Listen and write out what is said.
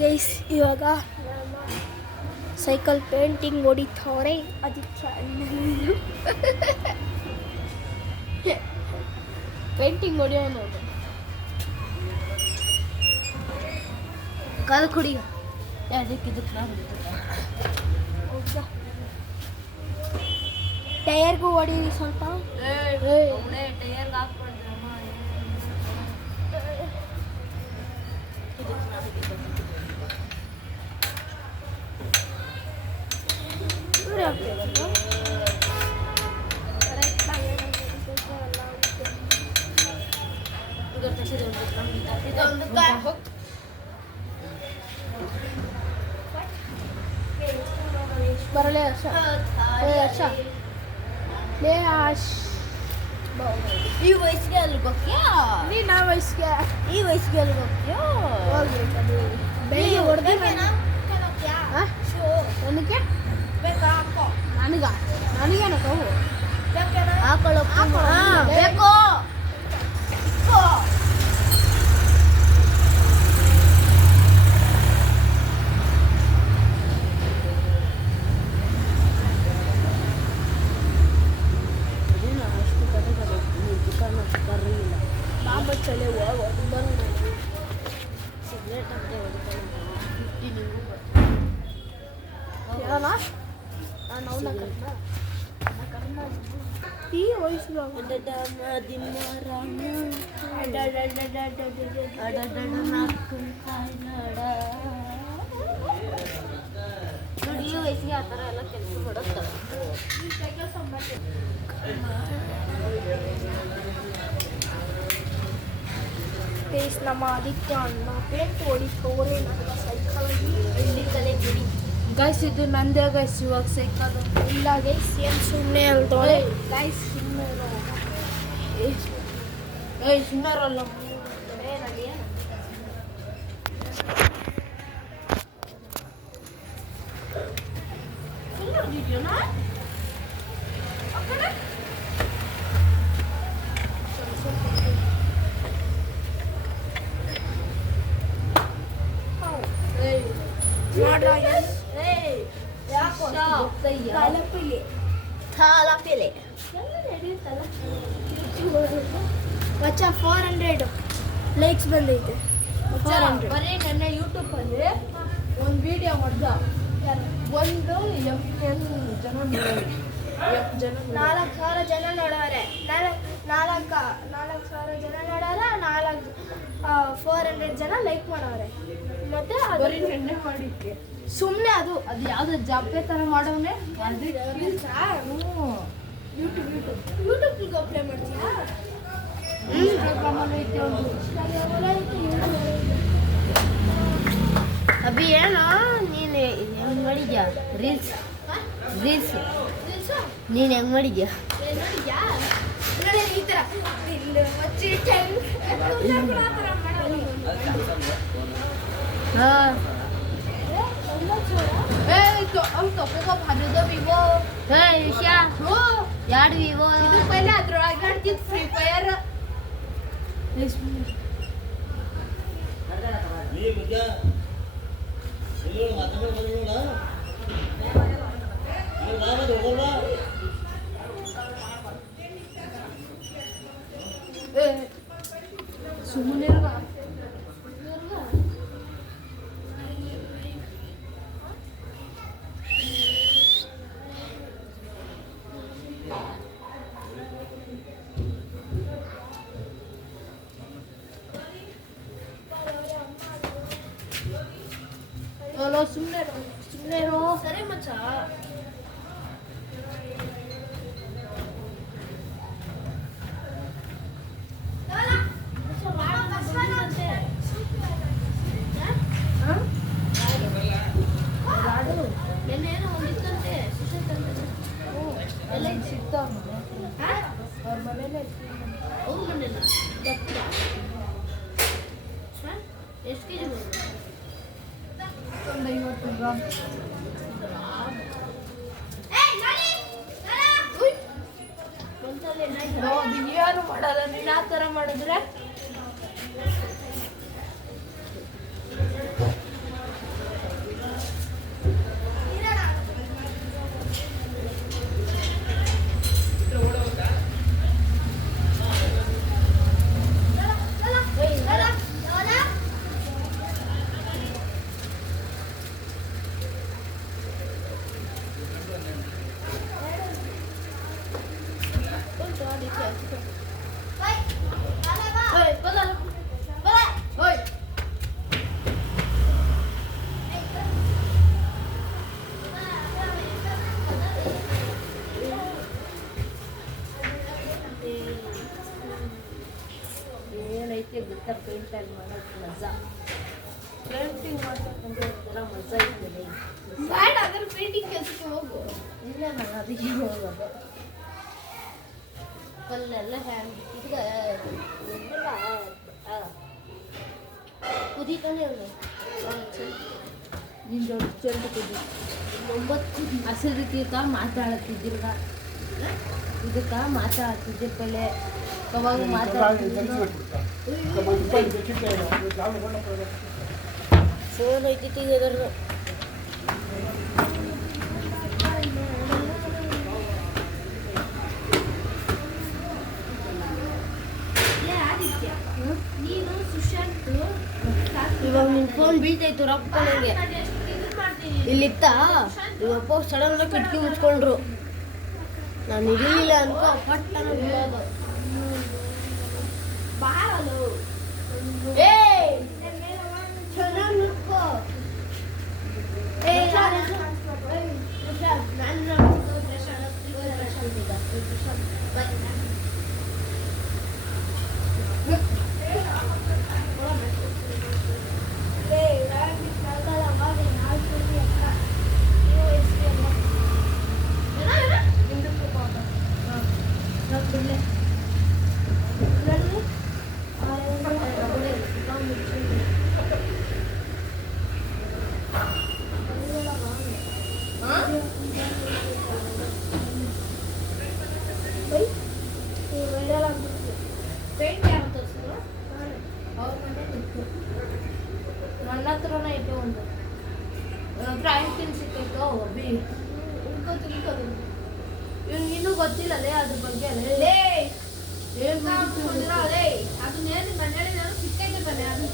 Guys ಇವಾಗ cycle painting ಹೊಡಿತವ್ರೆ. ಅದಕ್ಕೆ painting ಹೊಡಿಯೋಣ ನೋಡಿ. ಕಾಲು ಕುಡಿ ಅದಕ್ಕೆ ಟೈರ್ಗೂ ಹೊಡೀರಿ ಸ್ವಲ್ಪ. ಟೈರ್ಗೆ ಹಾಕ್ಕೊಂಡ್ರಮ್ಮ ಬರಲೇ ಹರ್ಷ. ಹರ್ಷ ಈ ವಯಸ್ಸಿಗೆ ಅಲ್ಲಿಗೆ ಹೋಗ್ತೀಯಾ? ನೀನು ಆ ವಯಸ್ಸಿಗೆ ಈ ವಯಸ್ಸಿಗೆ ಅಲ್ಲಿಗೆ ಹೋಗ್ತೀಯಾ? ಬೆಳಿಗ್ಗೆ ಹೊಡೆದ ನನಗೆ ಬೇಕಾ? ನನಗೇನಕ್ಕ ಹಾಕೊಳ್ಳೋ ಬೇಕು. ಚಳಿ ಸಿಗರೇಟ್ ಅಂತ ಈ ವಯಸ್ಸು ನೋಡಿ, ಈ ವಯಸ್ಸಿಗೆ ಆ ಥರ ಎಲ್ಲ ಕೆಲಸ ಮಾಡುತ್ತಾರೆ. ನಮ್ಮ ಆದಿತ್ಯ ಅಣ್ಣ ಪೇಂಟ್ ಹೊಡಿತವ್ರೆ ನನ್ನ ಸೈಕಲ್ಗೆ. ಇಲ್ಲಿ ತಲೆ ಬಿಡಿ ಗೈಸ್, ಇದು ನಂದೇ ಗೈಸ್ ಇವಾಗ ಸೈಕಲ್. ಇಲ್ಲ ಗೈಸ್, ಏನು ಸುಮ್ಮನೆ ಅಲ್ದೋಳೆ ಗೈಸ್, ಸುಮ್ಮನೆ ಸುಮ್ಮರಲ್ಲ ಮಚ್ಚ 400 ಲೈಕ್ಸ್ ಬಂದೈತೆ. ಬರೀ ನನ್ನ ಯೂಟ್ಯೂಬಲ್ಲಿ ಒಂದು ವಿಡಿಯೋ ಮಾಡ್ದ, ಒಂದು ಜನ 4,000 ಜನ ನೋಡೋರೆ. 4,000 ಜನ ನೋಡೋರೆ, 400 ಜನ ಲೈಕ್ ಮಾಡೋರೆ. ಮತ್ತೆ ಬರೀ ನೆನ್ನೆ ಮಾಡಿಕ್ಕೆ ಸುಮ್ಮನೆ ಅದು ಯಾವ್ದು ಜಬ್ಬೆ ಥರ ಮಾಡೋನೆ. ಯೂಟ್ಯೂಬ್ಗೆ ಅಪ್ಲೈ ಮಾಡ್ತೀಯಾ? ಇನ್ಸ್ಟಾಗ್ರಾಮಲ್ಲಿ ಐತೆ ಒಂದು. ಅಭಿ ಏನೋ ನೀನು ಹೆಂಗೆ ಮಾಡಿದ್ಯಾ? ರೀಲ್ಸ್ ನೀನು ಹೆಂಗೆ ಮಾಡಿದ್ಯಾ? ಈ ಥರ ಹಾಂ ಯಾರು ವಿವೋ ಇದು ಪೈಲೆ ಅದ್ರೊಳಗೆ ಆಡ್ತಿದ್ದು ಫ್ರೀ ಫೈರ್. ಸುಮ್ಮನೆ ಸುಮ್ಮನೆ ಸರಿ ಮಚ್ಚ. ನೆನ್ನೇನೋ ಒಂದಿತ್ತಂತೆ ಎಲ್ಲ ಸಿಗ್ತಾವ ಅವ್ರ ಮನೇಲೆ. ಅವ್ರ ಮನೇಲಿ ಎಷ್ಟು ಕೆ ಜಿ ಬರುತ್ತೆ? 150 ಗ್ರಾಮ್. ಯಾರು ಮಾಡಲ್ಲ, ನೀನು ಆ ಥರ ಮಾಡಿದ್ರೆ ನಾನು ಅದಕ್ಕೆ ಹೋಗೋದು ಕಲ್ಲೆಲ್ಲ ಹ್ಯಾಂಗ್ ಕುದೀತಾನೆ ಇಲ್ಲ ನಿನ್ನ ಜೋಡಿ ಚೆಂಡು ಕುದಿ 9 ಹಸಿದಕ್ಕಿಂತ ಮಾತಾಡ್ತಿದ್ದಿಲ್ಲ ಇದಕ್ಕೆ ಮಾತಾಡ್ತಿದ್ದೆ ಪಲ್ಲೆ ಅವಾಗ ಮಾತಾಡ್ತಿದ್ದೆ ಫೋನ್ ಐತಿ ಇದರ ಇವಾಗ ನಿನ್ನ ಫೋನ್ ಬೀಳ್ತೈತು ರೊಕ್ಕ ನನಗೆ ಇಲ್ಲಿತ್ತ ಇವಪ್ಪ ಸಡನ್ ಕಿಟಕಿ ಮುಚ್ಕೊಂಡ್ರು ನಾನು ಇರಲಿಲ್ಲ ಅನ್ಕೋ ಪಟ್ಟನ ಬೀಳೋದು ಚೆನ್ನಾಗಿ ನಿಂತ್ಕೋ ನನ್ನ ಹತ್ರನೇ ಐತೆ ಒಂದು ಐಸ್ಕ್ರೀಮ್ ಸಿಕ್ಕೈತೋ ಇನ್ನೂ ಗೊತ್ತಿಲ್ಲಲೇ ಅದ್ರ ಬಗ್ಗೆ ಅದನ್ನೇನು ನಾನು ಹೇಳಿದ ಸಿಕ್ಕೈತೆ ತಾನೆ ಅದು